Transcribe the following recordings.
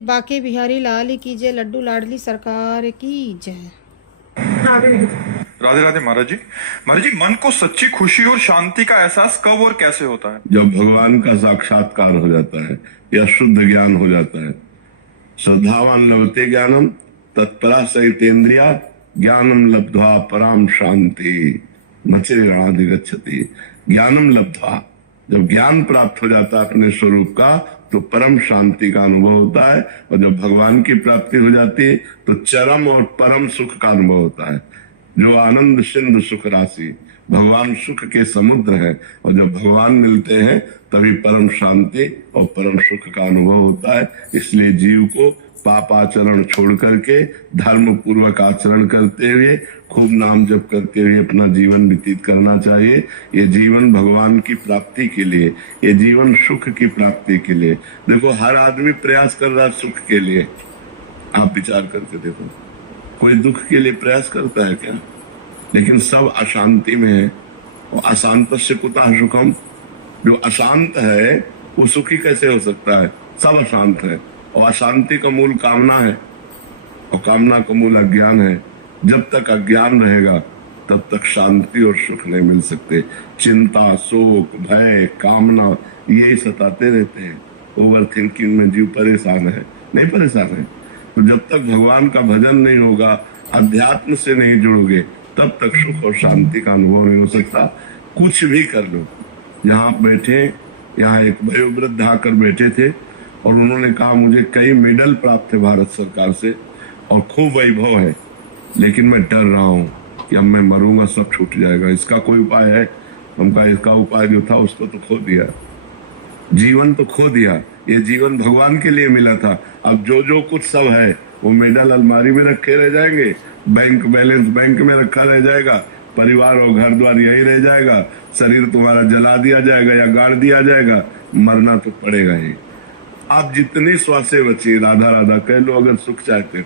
बाके बिहारी लाल की जय, लड्डू लाडली सरकार की जय। राधे राधे महाराज जी। महाराज जी, मन को सच्ची खुशी और शांति का एहसास कब और कैसे होता है? जब भगवान का साक्षात्कार हो जाता है या शुद्ध ज्ञान हो जाता है। श्रद्धावान लभते ज्ञानम तत्परा सहितेन्द्रिया ज्ञानम लब्ध्वा पराम शांति मचिराधिगच्छति। ज्ञानम लब्ध्वा, जब ज्ञान प्राप्त हो जाता है अपने स्वरूप का, तो परम शांति का अनुभव होता है। और जब भगवान की प्राप्ति हो जाती है तो चरम और परम सुख का अनुभव होता है। जो आनंद सिंधु सुख राशि, भगवान सुख के समुद्र है। और जब भगवान मिलते हैं तभी परम शांति और परम सुख का अनुभव होता है। इसलिए जीव को पापाचरण छोड़ करके धर्म पूर्वक आचरण करते हुए, खूब नाम जप करते हुए अपना जीवन व्यतीत करना चाहिए। ये जीवन भगवान की प्राप्ति के लिए, ये जीवन सुख की प्राप्ति के लिए। देखो, हर आदमी प्रयास कर रहा है सुख के लिए। आप विचार करके देखो, कोई दुख के लिए प्रयास करता है क्या? लेकिन सब अशांति में है। और अशांत से कुतः सुखम, जो अशांत है वो सुखी कैसे हो सकता है? सब अशांत है। और अशांति का मूल कामना है, और कामना का मूल अज्ञान है। जब तक अज्ञान रहेगा तब तक शांति और सुख नहीं मिल सकते। चिंता, शोक, भय, कामना यही सताते रहते हैं। ओवर थिंकिंग में जीव परेशान है। नहीं परेशान है तो जब तक भगवान का भजन नहीं होगा, अध्यात्म से नहीं जुड़ोगे, तब तक सुख और शांति का अनुभव नहीं हो सकता। कुछ भी कर लो। यहाँ बैठे, यहाँ एक वयोवृद्ध आकर बैठे थे और उन्होंने कहा मुझे कई मेडल प्राप्त है भारत सरकार से और खूब वैभव है, लेकिन मैं डर रहा हूँ कि अब मैं मरूंगा सब छूट जाएगा। इसका कोई उपाय है? उनका इसका उपाय जो था उसको तो खो दिया, जीवन तो खो दिया। ये जीवन भगवान के लिए मिला था। अब जो जो कुछ सब है वो मेडल अलमारी में रखे रह जाएंगे, बैंक बैलेंस बैंक में रखा रह जाएगा, परिवार और घर द्वार यही रह जाएगा, शरीर तुम्हारा जला दिया जाएगा या गाड़ दिया जाएगा, मरना तो पड़ेगा ही। आप जितनी श्वासें बची राधा राधा कह लो, अगर सुख चाहते हो,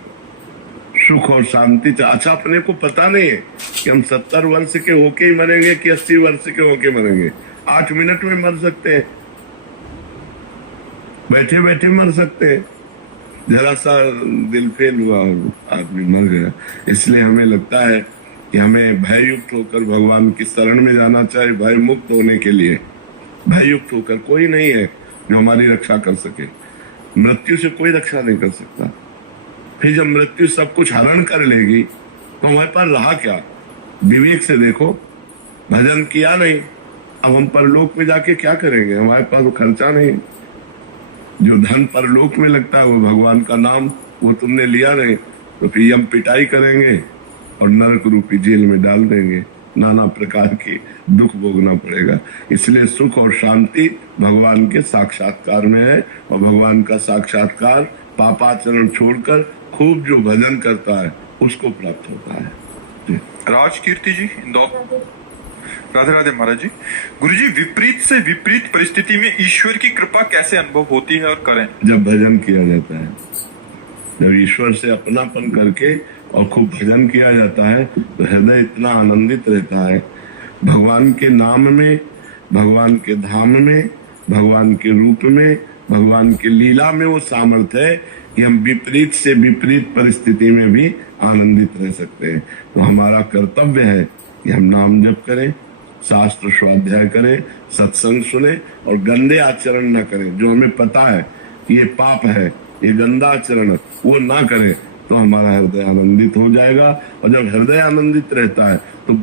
सुख और शांति अच्छा, अपने को पता नहीं है कि हम 70 वर्ष के होके ही मरेंगे कि 80 वर्ष के होके मरेंगे। 8 मिनट में मर सकते हैं, बैठे बैठे मर सकते हैं। जरा सा दिल फेल हुआ और आदमी मर गया। इसलिए हमें लगता है कि हमें भययुक्त होकर भगवान की शरण में जाना चाहिए। भय मुक्त होने के लिए भययुक्त होकर, कोई नहीं है जो हमारी रक्षा कर सके। मृत्यु से कोई रक्षा नहीं कर सकता। फिर जब मृत्यु सब कुछ हरण कर लेगी तो हमारे पास रहा क्या? विवेक से देखो, भजन किया नहीं, अब हम परलोक में जाके क्या करेंगे? हमारे पास वो खर्चा नहीं। जो धन परलोक में लगता है वो भगवान का नाम, वो तुमने लिया नहीं, तो फिर हम पिटाई करेंगे और नरक रूपी जेल में डाल देंगे। नाना प्रकार की दुख भोगना पड़ेगा। इसलिए सुख और शांति भगवान के साक्षात्कार में है। और भगवान का साक्षात्कार पापाचरण छोड़कर खूब जो भजन करता है उसको प्राप्त होता है। राज कीर्ति जी, इंदौर। राधे राधे महाराज जी। गुरुजी, विपरीत से विपरीत परिस्थिति में ईश्वर की कृपा कैसे अनुभव होती है और करें? जब भजन किया जाता है, जब ईश्वर से अपनापन करके और खूब भजन किया जाता है तो हृदय इतना आनंदित रहता है। भगवान के नाम में, भगवान के धाम में, भगवान के रूप में, भगवान की लीला में वो सामर्थ्य है कि हम विपरीत से विपरीत परिस्थिति में भी आनंदित रह सकते हैं। तो हमारा कर्तव्य है कि हम नाम जप करें, शास्त्र स्वाध्याय करें, सत्संग सुने और गंदे आचरण न करें। जो हमें पता है कि ये पाप है, ये गंदा आचरण, वो ना करें, तो हमारा हृदय आनंदित हो जाएगा। और जब हृदय आनंदित रहता है तो